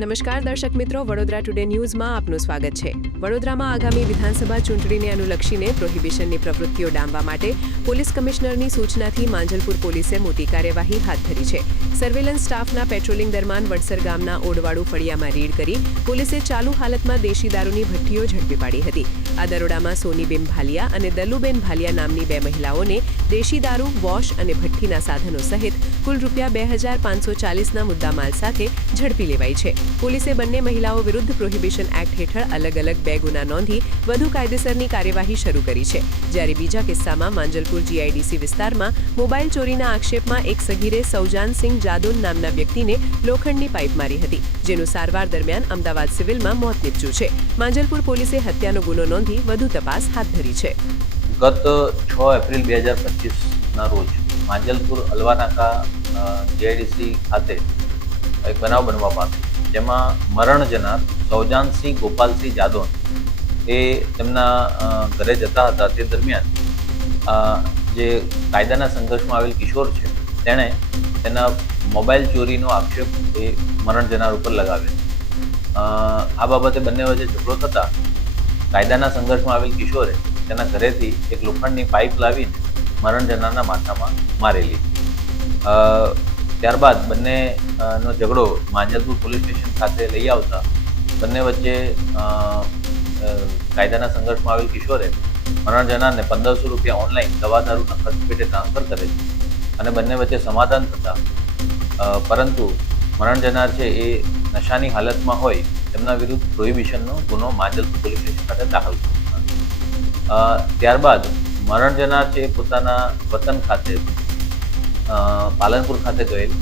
નમસ્કાર દર્શક મિત્રો, વડોદરા ટુડે ન્યૂઝમાં આપનું સ્વાગત છે. વડોદરામાં આગામી વિધાનસભા ચૂંટણીને અનુલક્ષીને પ્રોહિબિશનની પ્રવૃત્તિઓ ડામવા માટે પોલીસ કમિશનરની સૂચનાથી માંજલપુર પોલીસે મોટી કાર્યવાહી હાથ ધરી છે. સર્વેલન્સ સ્ટાફના પેટ્રોલિંગ દરમિયાન વડસર ગામના ઓડવાડુ ફળિયામાં રેડ કરી પોલીસે ચાલુ હાલતમાં દેશી દારૂની ભઠ્ઠીઓ ઝડપી પાડી હતી. આ દરોડામાં સોનીબેન ભાલિયા અને દલ્લુબેન ભાલિયા નામની બે મહિલાઓને દેશી દારૂ, વોશ અને ભઠ્ઠીના સાધનો સહિત કુલ ₹2,540ના મુદ્દામાલ સાથે ઝડપી લેવાઈ છે. પોલીસે બંને મહિલાઓ વિરુદ્ધ પ્રોહિબિશન એક્ટ હેઠળ અલગ અલગ 2 ગુના નોંધી વધુ કાયદેસરની કાર્યવાહી શરૂ કરી છે. જ્યારે બીજા કિસ્સામાં માંજલપુર જીઆઈડીસી વિસ્તારમાં મોબાઈલ ચોરીના આક્ષેપમાં એક સગીરે સૌજાનસિંહ જાદોન નામના વ્યક્તિને લોખંડની પાઇપ મારી હતી, જેનું સારવાર દરમિયાન અમદાવાદ સિવિલમાં મોત નીપજ્યું છે. માંજલપુર પોલીસે હત્યાનો ગુનો નોંધી વધુ તપાસ હાથ ધરી છે. ગત 6 એપ્રિલ 2025ના રોજ માંજલપુર અલવાનાકા જીઆઈડીસી ખાતે એક બનાવ બનવા પામ્યો, જેમાં મરણ જનાર સૌજાનસિંહ ગોપાલસિંહ જાદોન એ તેમના ઘરે જતા હતા. તે દરમિયાન જે કાયદાના સંઘર્ષમાં આવેલ કિશોર છે, તેણે તેના મોબાઈલ ચોરીનો આક્ષેપ એ મરણ જનાર ઉપર લગાવ્યો. આ બાબતે બંને વચ્ચે ઝઘડો થતા કાયદાના સંઘર્ષમાં આવેલ કિશોરે તેના ઘરેથી એક લોખંડની પાઇપ લાવીને મરણ જનારના માથામાં મારેલી. ત્યારબાદ બંનેનો ઝઘડો માંજલપુર પોલીસ સ્ટેશન ખાતે લઈ આવતા બંને વચ્ચે કાયદાના સંઘર્ષમાં આવેલ કિશોરે મરણ જનારને ₹1500 ઓનલાઈન દવા દારૂના ખર્ચ પેટે ટ્રાન્સફર કરે છે અને બંને વચ્ચે સમાધાન થતા પરંતુ મરણ જનાર છે એ નશાની હાલતમાં હોય તેમના વિરુદ્ધ પ્રોહિબિશનનો ગુનો માંજલપુર પોલીસ સ્ટેશન ખાતે દાખલ કરવામાં આવ્યો. ત્યારબાદ મરણ જનાર છે પોતાના વતન ખાતે પાલનપુર ખાતે ગયેલ.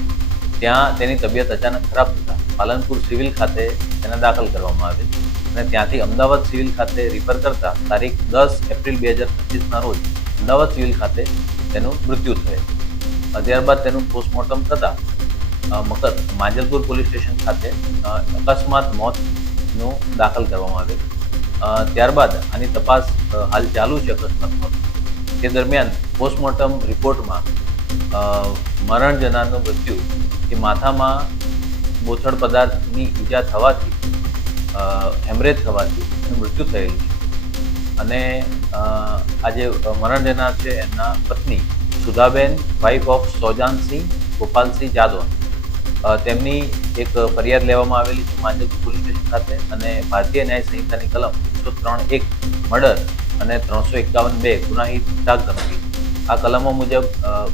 ત્યાં તેની તબિયત અચાનક ખરાબ થતાં પાલનપુર સિવિલ ખાતે તેને દાખલ કરવામાં આવેલ અને ત્યાંથી અમદાવાદ સિવિલ ખાતે રિફર કરતા તારીખ 10 એપ્રિલ 2025ના રોજ અમદાવાદ સિવિલ ખાતે તેનું મૃત્યુ થયેલ. ત્યારબાદ તેનું પોસ્ટમોર્ટમ થતાં માંજલપુર પોલીસ સ્ટેશન ખાતે અકસ્માત મોતનું દાખલ કરવામાં આવેલ. ત્યારબાદ આની તપાસ હાલ ચાલુ છે અકસ્માત મોત. તે દરમિયાન પોસ્ટમોર્ટમ રિપોર્ટમાં મરણ જનારનું મૃત્યુ એ માથામાં બોથડ પદાર્થની ઈજા થવાથી હેમરેજ થવાથી એનું મૃત્યુ થયેલું છે અને આ જે મરણ જનાર છે એમના પત્ની સુધાબેન, વાઇફ ઓફ સૌજાનસિંહ ગોપાલસિંહ જાદોન, તેમની એક ફરિયાદ લેવામાં આવેલી છે માંજલપુર પોલીસ સ્ટેશન ખાતે અને ભારતીય ન્યાય સંહિતાની કલમ 103(1) મર્ડર અને 351(2) ગુનાહિત ધાકધમકી આ કલમો મુજબ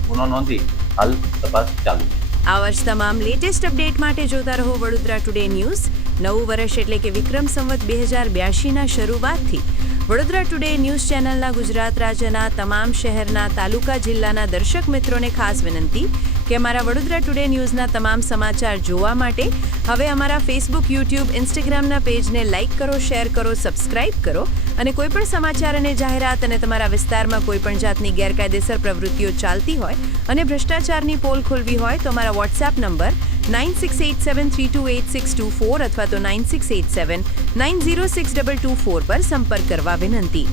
ગુનો નોંધી હાલ તપાસ ચાલુ છે. આવા જ તમામ લેટેસ્ટ અપડેટ માટે જોતા રહો વડોદરા ટુડે ન્યૂઝ. નવું વર્ષ એટલે કે વિક્રમ સંવત 2082ના શરૂઆતથી વડોદરા ટુડે ન્યૂઝ ચેનલના ગુજરાત રાજ્યના તમામ શહેરના, તાલુકા, જિલ્લાના દર્શક મિત્રોને ખાસ વિનંતી કે અમારા વડોદરા ટુડે ન્યૂઝના તમામ સમાચાર જોવા માટે હવે અમારા ફેસબુક, યુટ્યુબ, ઇન્સ્ટાગ્રામના પેજને લાઇક કરો, શેર કરો, સબસ્ક્રાઇબ કરો અને કોઈપણ સમાચાર અને જાહેરાત અને તમારા વિસ્તારમાં કોઈપણ જાતની ગેરકાયદેસર પ્રવૃત્તિઓ ચાલતી હોય અને ભ્રષ્ટાચારની પોલ ખોલવી હોય તો અમારા વોટ્સએપ નંબર 9687328624 અથવા તો 9687906224 પર સંપર્ક કરવા વિનંતી.